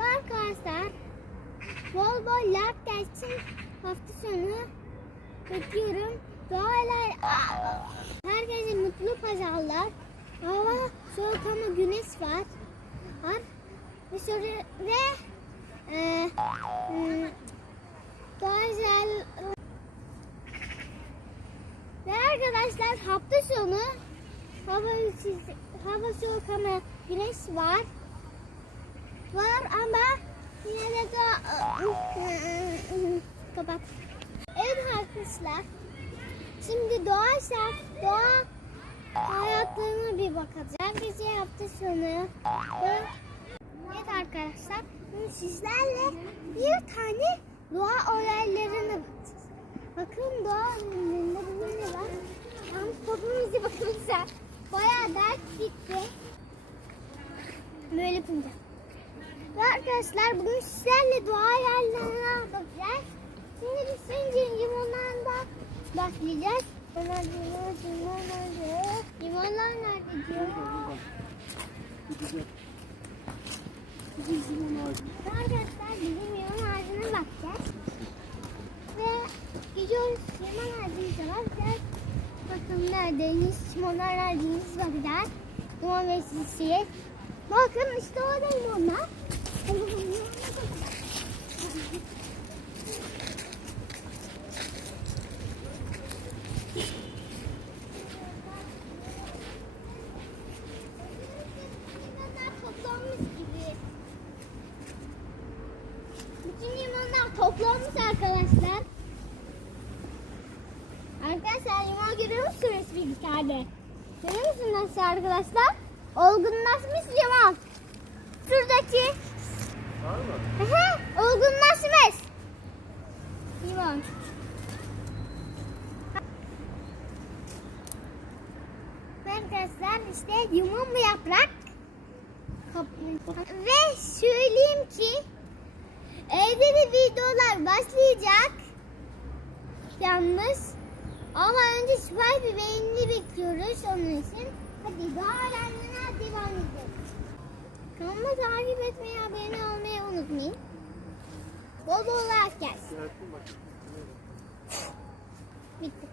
Arkadaşlar bol bol like gelsin hafta sonu bekliyorum. Doğayla herkese mutlu pazarlar. Hava soğuk ama güneş var. Var. Ve sonra ve e, hmm, güzel ve arkadaşlar hafta sonu hava, hava soğuk ama güneş. Var ama daha... Kapat. Evet arkadaşlar. Şimdi doğa şart, doğa hayatlarına bir bakacağız. Gece hafta sonu. Evet arkadaşlar. Sizlerle bir tane doğa olaylarına bakacağız. Bakın doğa bugün ne var? Tam topumuzu bakınca bayağı dert gitti. Böyle yapınca. Ve arkadaşlar bugün sizlerle doğa yerlerine bakacağız. Şimdi biz önce limonlardan başlayacağız. Limonlar, limonlar, limonlar nerede diyor? Ve arkadaşlar bizim limon ağacına bakacağız. Ve gidiyoruz limon ağacımıza bakacağız. Bakın neredeyiz? Limonlar neredeyiz bakacağız. Limon meclisi. Bakın işte orada limonlar. Limonlar toplanmış arkadaşlar. Arkadaşlar limon görüyor musunuz tane? Görüyor musunuz arkadaşlar? Olgunlaşmış limon. Şuradaki. Var mı? Aha, olgunlaşmış. Limon. Arkadaşlar işte limon bu yaprak. Ve söyleyeyim ki evde de videolar başlayacak. Yalnız ama önce süper bir beğeni bekliyoruz onun için. Hadi daha öğrenmene devam edelim. Kanalıma takip etmeyi, abone olmayı unutmayın. Bol bol like gelsin. Bitti.